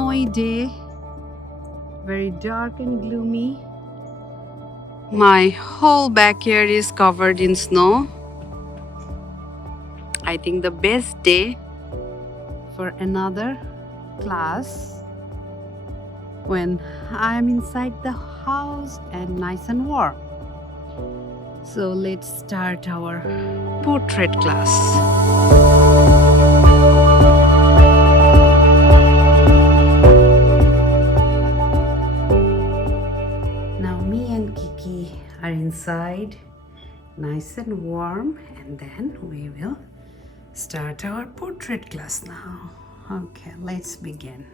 snowy day, very dark and gloomy. My whole backyard is covered in snow. I think the best day for another class when I'm inside the house and nice and warm. So let's start our portrait class. Now me and Kiki are inside, nice and warm, and then we will start our portrait class now. Okay, let's begin.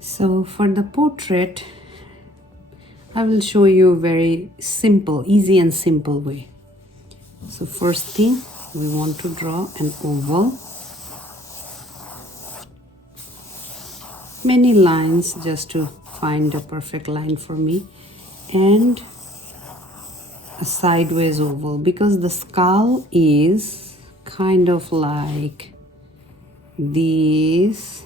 So for the portrait, I will show you very simple, easy and simple way. So first thing, we want to draw an oval. Many lines just to find a perfect line for me, and a sideways oval because the skull is kind of like this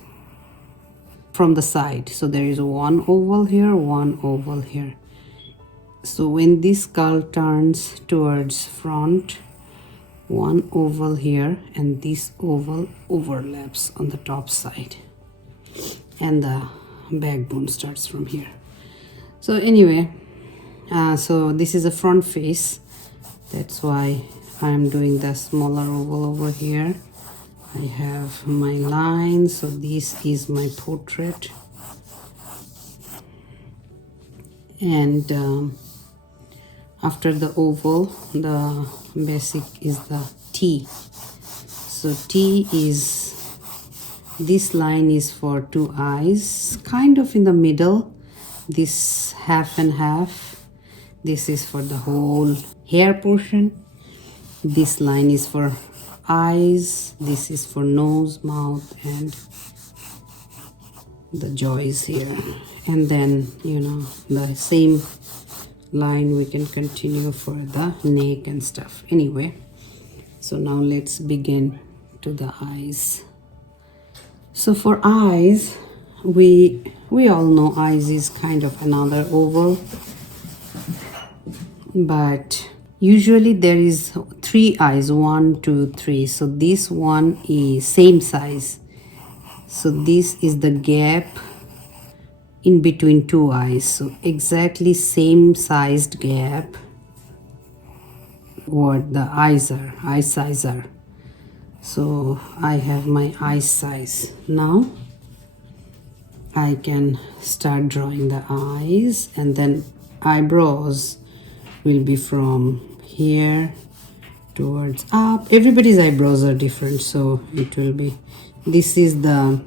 from the side. So there is one oval here, one oval here. So when this skull turns towards front, one oval here, and this oval overlaps on the top side, and the backbone starts from here. So anyway, so this is a front face, that's why I'm doing the smaller oval over here. I have my line, so this is my portrait, and after the oval, the basic is the T. So T is, this line is for two eyes, kind of in the middle, this half and half. This is for the whole hair portion. This line is for eyes, this is for nose, mouth, and the jaws here. And then, you know, the same line we can continue for the neck and stuff. Anyway, so now let's begin to the eyes. So for eyes, we all know eyes is kind of another oval, but usually there is three eyes, 1, 2, 3. So this one is same size. So this is the gap in between two eyes. So exactly same sized gap what the eyes are, eye size are. So I have my eye size. Now I can start drawing the eyes, and then eyebrows will be from here towards up. Everybody's eyebrows are different, so it will be, this is the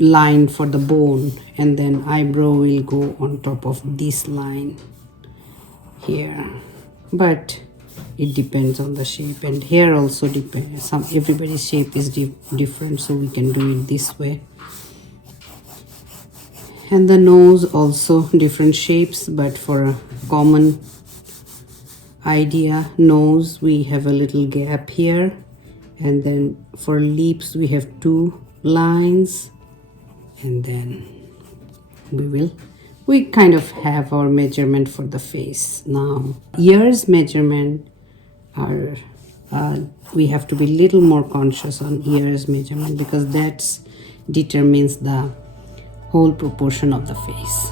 line for the bone, and then eyebrow will go on top of this line here, but it depends on the shape, and hair also depends. Everybody's shape is different, so we can do it this way. And the nose also different shapes, but for a common idea, nose we have a little gap here, and then for lips we have two lines, and then we kind of have our measurement for the face. Now ears measurement are we have to be little more conscious on ears measurement, because that determines the whole proportion of the face.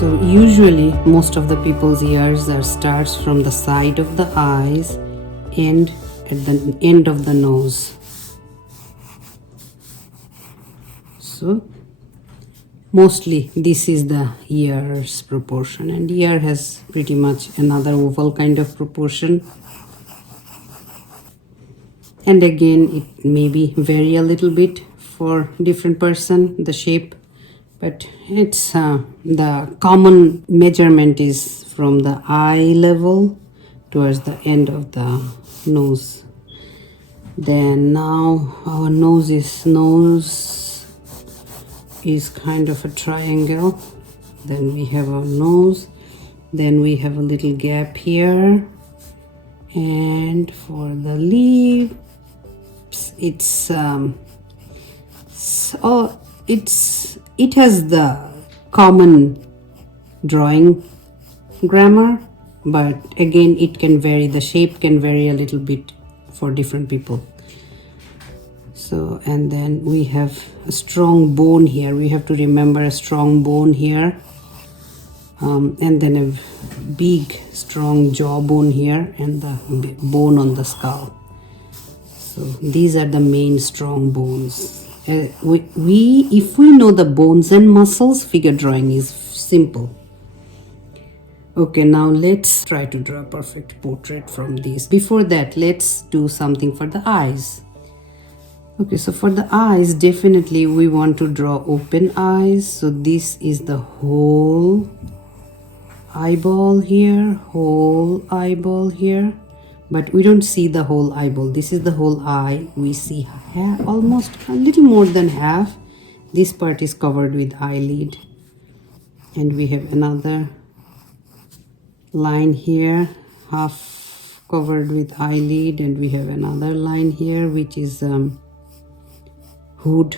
So usually most of the people's ears starts from the side of the eyes and at the end of the nose. So mostly this is the ear's proportion, and ear has pretty much another oval kind of proportion. And again, it may be vary a little bit for different person, the shape, but it's the common measurement is from the eye level towards the end of the nose. Then now our nose is kind of a triangle. Then we have our nose, Then we have a little gap here, and for the leaves it's it has the common drawing grammar, but again it can vary, the shape can vary a little bit for different people. So, and then we have a strong bone here. We have to remember a strong bone here, and then a big strong jawbone here, and the bone on the skull. So these are the main strong bones. If we know the bones and muscles, figure drawing is simple. Okay, now let's try to draw a perfect portrait from these. Before that, let's do something for the eyes. Okay, so for the eyes, definitely we want to draw open eyes. So this is the whole eyeball here, but we don't see the whole eyeball. This is the whole eye. We see almost a little more than half. This part is covered with eyelid, and we have another line here, half covered with eyelid, and we have another line here which is hood,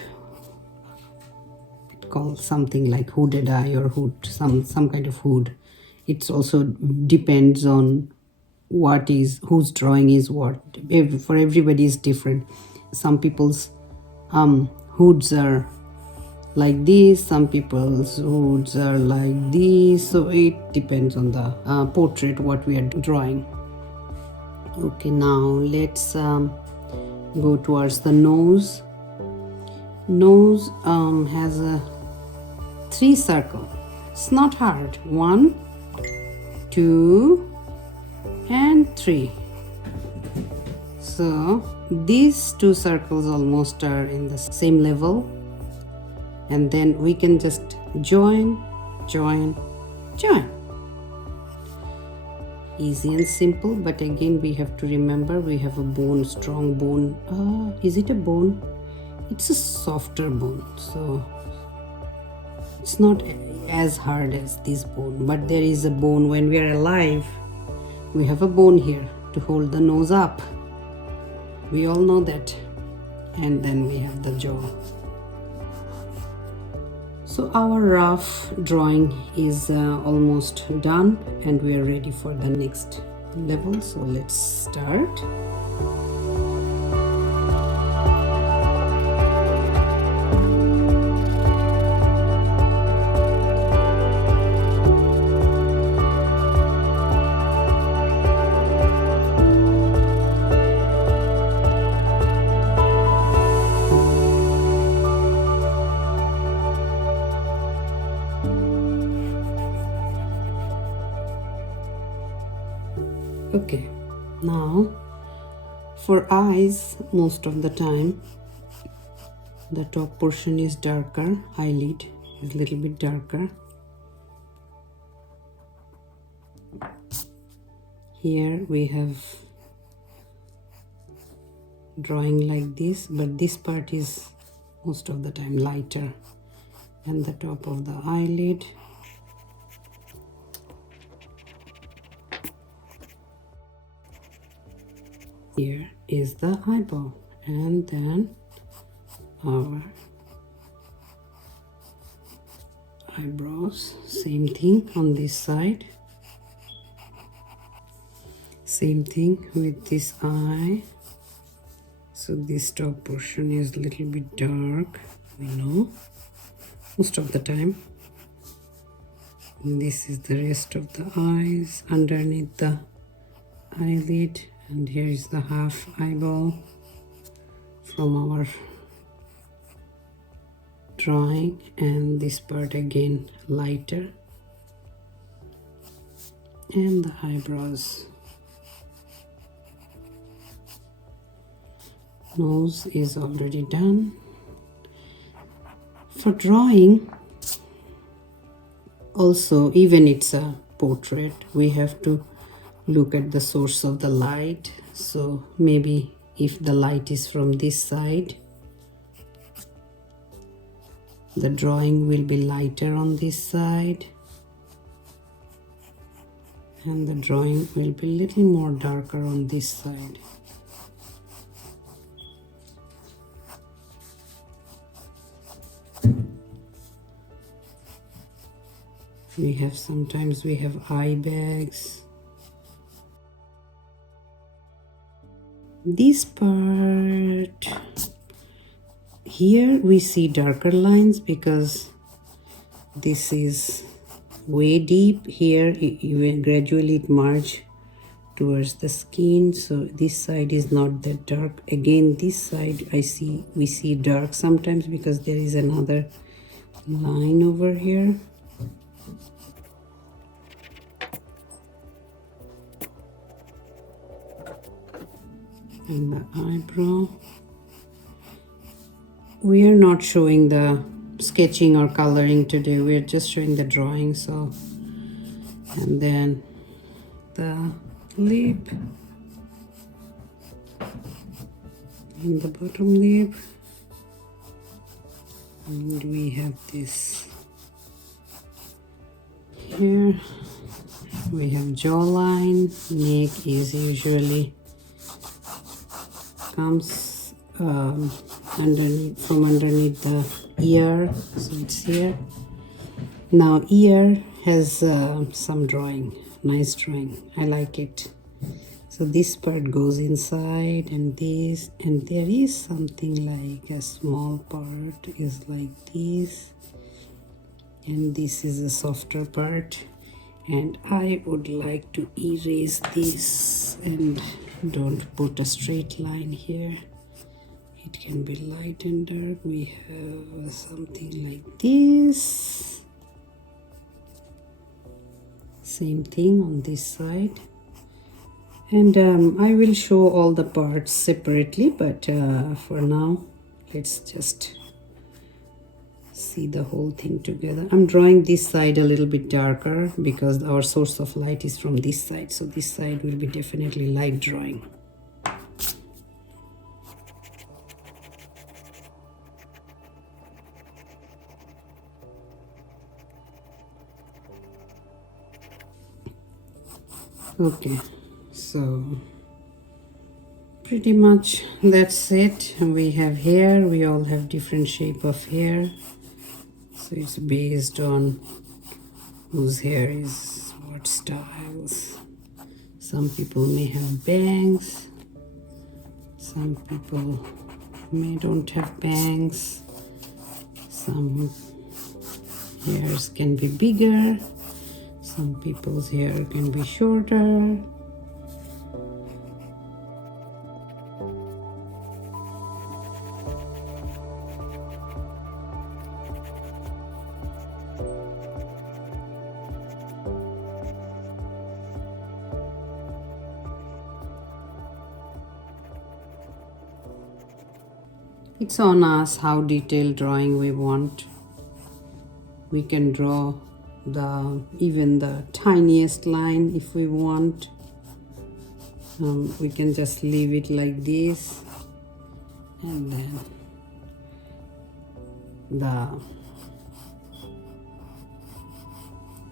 called something like hooded eye or hood, some kind of hood. It's also depends on whose drawing is what. For everybody is different. Some people's hoods are like this, some people's hoods are like this, so it depends on the portrait what we are drawing. Okay, now let's go towards the nose. Nose has a 3 circle. It's not hard. 1, 2 and 3. So these 2 circles almost are in the same level, and then we can just join. Easy and simple, but again we have to remember we have a bone, strong bone. Is it a bone? It's a softer bone, so it's not as hard as this bone, but there is a bone. When we are alive, we have a bone here to hold the nose up. We all know that. And then we have the jaw. So our rough drawing is almost done, and we are ready for the next level. So let's start. Okay, now for eyes, most of the time the top portion is darker, eyelid is a little bit darker. Here we have drawing like this, but this part is most of the time lighter, and the top of the eyelid. Here is the eyeball, and then our eyebrows, same thing on this side, same thing with this eye. So this top portion is a little bit dark, we know, most of the time. And this is the rest of the eyes underneath the eyelid. And here is the half eyeball from our drawing, and this part again lighter, and the eyebrows. Nose is already done. For drawing also, even it's a portrait, we have to look at the source of the light. So maybe if the light is from this side, the drawing will be lighter on this side. and the drawing will be a little more darker on this side. Sometimes we have eye bags. This part here we see darker lines because this is way deep. Here even gradually it merge towards the skin, so this side is not that dark. Again, this side we see dark sometimes because there is another line over here. And the eyebrow. We are not showing the sketching or coloring today, we are just showing the drawing. So, and then the lip and the bottom lip, and we have this here. We have jawline. Neck is usually comes underneath, from underneath the ear, so it's here. Now ear has some drawing, nice drawing, I like it. So this part goes inside, and this, and there is something like a small part is like this, and this is a softer part, and I would like to erase this and don't put a straight line here. It can be light and dark. We have something like this. Same thing on this side. And I will show all the parts separately, but for now, let's just see the whole thing together. I'm drawing this side a little bit darker because our source of light is from this side. So this side will be definitely light drawing. Okay, so pretty much that's it. We have hair, we all have different shape of hair, so it's based on whose hair is what styles. Some people may have bangs, some people may don't have bangs, some hairs can be bigger, some people's hair can be shorter. It's on us how detailed drawing we want. We can draw even the tiniest line if we want. We can just leave it like this, and then the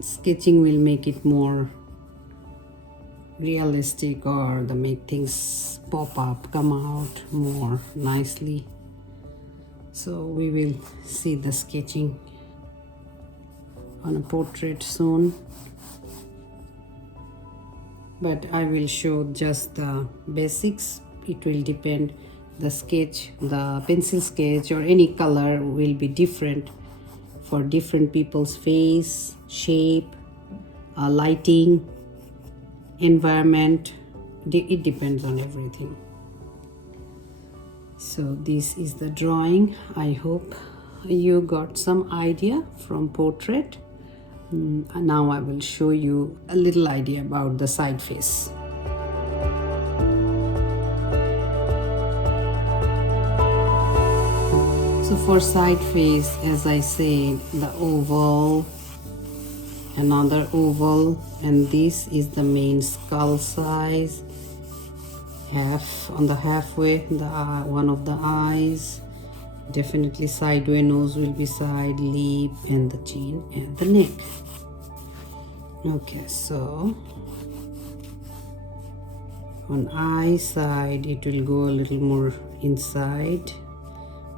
sketching will make it more realistic, or make things pop up, come out more nicely. So we will see the sketching on a portrait soon, but I will show just the basics. It will depend, the sketch, the pencil sketch or any color will be different for different people's face, shape, lighting, environment. It depends on everything. So this is the drawing. I hope you got some idea from portrait. Now I will show you a little idea about the side face. So for side face, as I said, the oval, another oval, and this is the main skull size. Half on the halfway, the one of the eyes, definitely sideway nose will be side, lip, and the chin and the neck. Okay, so On eye side it will go a little more inside,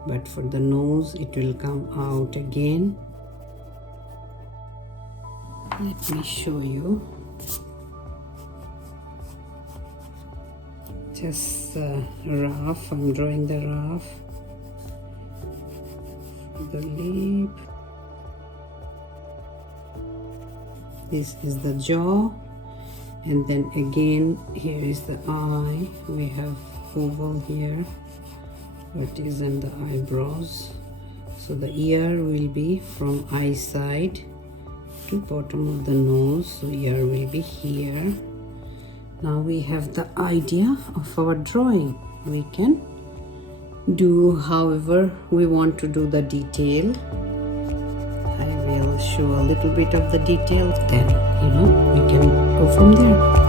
but for the nose it will come out again. Let me show you. Just rough, I'm drawing the rough for the lip. This is the jaw, and then again here is the eye. We have oval here, what is in the eyebrows. So the ear will be from eye side to bottom of the nose, so ear will be here. Now we have the idea of our drawing. We can do however we want to do the detail. I will show a little bit of the detail, then we can go from there.